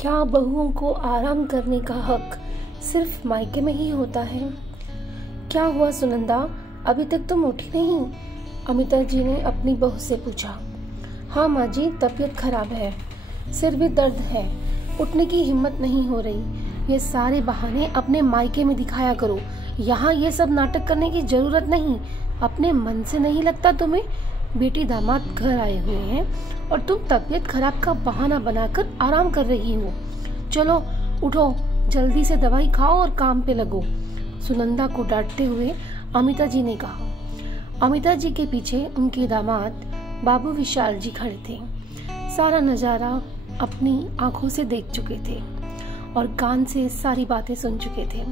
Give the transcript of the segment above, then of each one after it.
क्या बहुओं को आराम करने का हक सिर्फ मायके में ही होता है? क्या हुआ सुनंदा, अभी तक तुम उठी नहीं? अमिता जी ने अपनी बहू से पूछा। हाँ माँ जी, तबीयत खराब है, सिर भी दर्द है, उठने की हिम्मत नहीं हो रही। ये सारे बहाने अपने मायके में दिखाया करो, यहाँ ये सब नाटक करने की जरूरत नहीं। अपने मन से नहीं लगता तुम्हें? बेटी दामाद घर आए हुए हैं और तुम तबीयत खराब का बहाना बनाकर आराम कर रही हो। चलो उठो, जल्दी से दवाई खाओ और काम पे लगो, सुनंदा को डांटते हुए अमिता जी ने कहा। अमिता जी के पीछे उनके दामाद बाबू विशाल जी खड़े थे। सारा नजारा अपनी आंखों से देख चुके थे और कान से सारी बातें सुन चुके थे।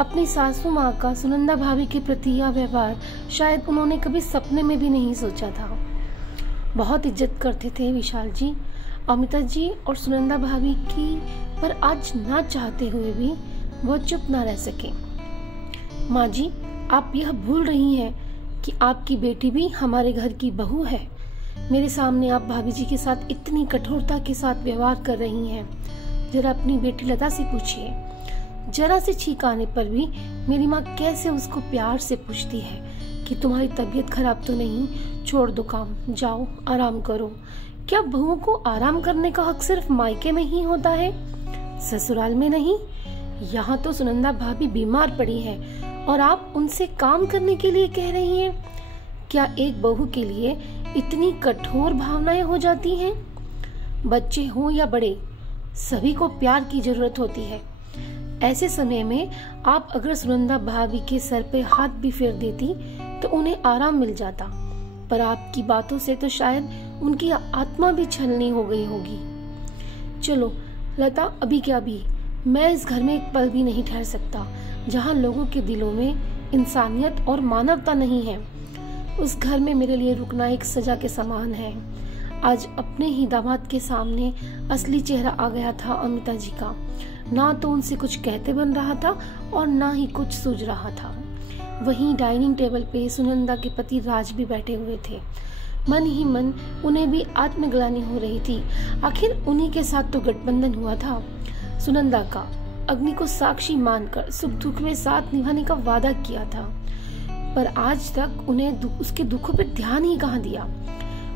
अपनी सासू माँ का सुनंदा भाभी के प्रति यह व्यवहार शायद उन्होंने कभी सपने में भी नहीं सोचा था। बहुत इज्जत करते थे विशाल जी अमिता जी और सुनंदा भाभी की, पर आज ना चाहते हुए भी वो चुप ना रह सके। माँ जी, आप यह भूल रही हैं कि आपकी बेटी भी हमारे घर की बहू है। मेरे सामने आप भाभी जी के साथ इतनी कठोरता के साथ व्यवहार कर रही हैं। जरा अपनी बेटी लता से पूछिए, जरा से छींक आने पर भी मेरी माँ कैसे उसको प्यार से पूछती है कि तुम्हारी तबीयत खराब तो नहीं? छोड़ दो काम, जाओ आराम करो। क्या बहुओं को आराम करने का हक सिर्फ मायके में ही होता है, ससुराल में नहीं? यहाँ तो सुनंदा भाभी बीमार पड़ी है और आप उनसे काम करने के लिए कह रही हैं। क्या एक बहू के लिए इतनी कठोर भावनाएं हो जाती हैं? बच्चे हों या बड़े, सभी को प्यार की जरूरत होती है। ऐसे समय में आप अगर सुनंदा भाभी के सर पे हाथ भी फेर देती तो उन्हें आराम मिल जाता, पर आपकी बातों से तो शायद उनकी आत्मा भी छलनी हो गई होगी। चलो लता, अभी क्या अभी, मैं इस घर में एक पल भी नहीं ठहर सकता जहाँ लोगों के दिलों में इंसानियत और मानवता नहीं है। उस घर में मेरे लिए रुकना एक सजा के समान है। आज अपने ही दामाद के सामने असली चेहरा आ गया था अमिता जी का। ना तो उनसे कुछ कहते बन रहा था और ना ही कुछ सूझ रहा था। वहीं डाइनिंग टेबल पे सुनंदा के पति राज भी बैठे हुए थे। मन ही मन उन्हें भी आत्मग्लानि हो रही थी। आखिर उन्हीं के साथ तो गठबंधन हुआ था। सुनंदा का अग्नि को साक्षी मानकर सुख दुख में साथ निभाने का वादा किया था, पर आज तक उन्हें उसके दुखों पर ध्यान ही कहाँ दिया।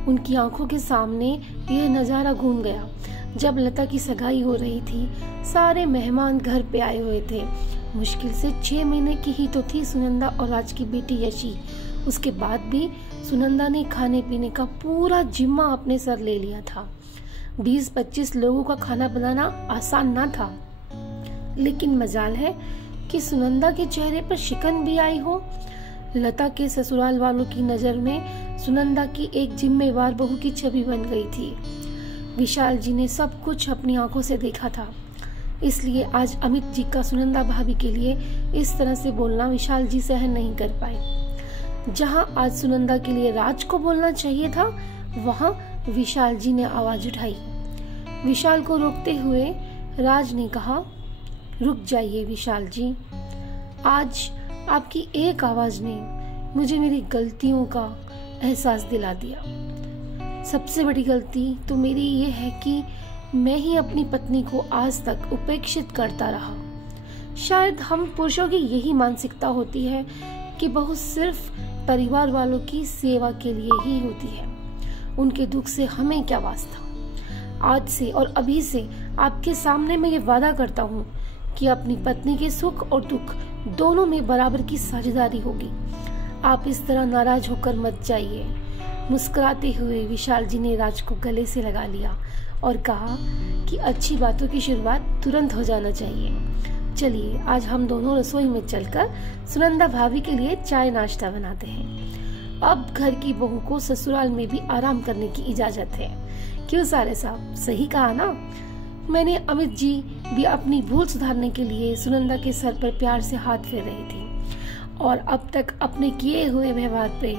उनकी आंखों के सामने यह नजारा घूम गया जब लता की सगाई हो रही थी। सारे मेहमान घर पे आए हुए थे। मुश्किल से 6 महीने की ही तो थी सुनंदा और राज की बेटी यशी। उसके बाद भी सुनंदा ने खाने पीने का पूरा जिम्मा अपने सर ले लिया था। 20-25 लोगों का खाना बनाना आसान ना था, लेकिन मजाल है कि सुनंदा के चेहरे पर शिकन भी आई हो। लता के ससुराल वालों की नजर में सुनंदा की एक जिम्मेवार बहू की छवि बन गई थी। विशाल जी ने सब कुछ अपनी आंखों से देखा था, इसलिए आज अमित जी का सुनंदा भाभी के लिए इस तरह से बोलना विशाल जी सहन नहीं कर पाए। जहां आज सुनंदा के लिए राज को बोलना चाहिए था, वहां विशाल जी ने आवाज उठाई। विशाल को रोकते हुए राज ने कहा, रुक जाइए विशाल जी, आज आपकी एक आवाज ने मुझे मेरी गलतियों का एहसास दिला दिया। सबसे बड़ी गलती तो मेरी ये है कि मैं ही अपनी पत्नी को आज तक उपेक्षित करता रहा। शायद हम पुरुषों की यही मानसिकता होती है कि बहू सिर्फ परिवार वालों की सेवा के लिए ही होती है, उनके दुख से हमें क्या वास्ता। आज से और अभी से आपके सामने मैं ये वादा करता हूँ कि अपनी पत्नी के सुख और दुख दोनों में बराबर की साझेदारी होगी। आप इस तरह नाराज होकर मत जाइए। मुस्कुराते हुए विशाल जी ने राज को गले से लगा लिया और कहा कि अच्छी बातों की शुरुआत तुरंत हो जाना चाहिए। चलिए आज हम दोनों रसोई में चलकर सुनंदा भाभी के लिए चाय नाश्ता बनाते हैं। अब घर की बहू को ससुराल में भी आराम करने की इजाजत है। क्यों सारे साहब, सही कहा ना? मैंने अमित जी भी अपनी भूल सुधारने के लिए सुनंदा के सर पर प्यार से हाथ फेर रही थी और अब तक अपने किए हुए व्यवहार पे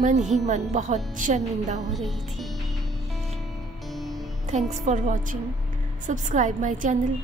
मन ही मन बहुत शर्मिंदा हो रही थी। Thanks for watching. Subscribe my channel.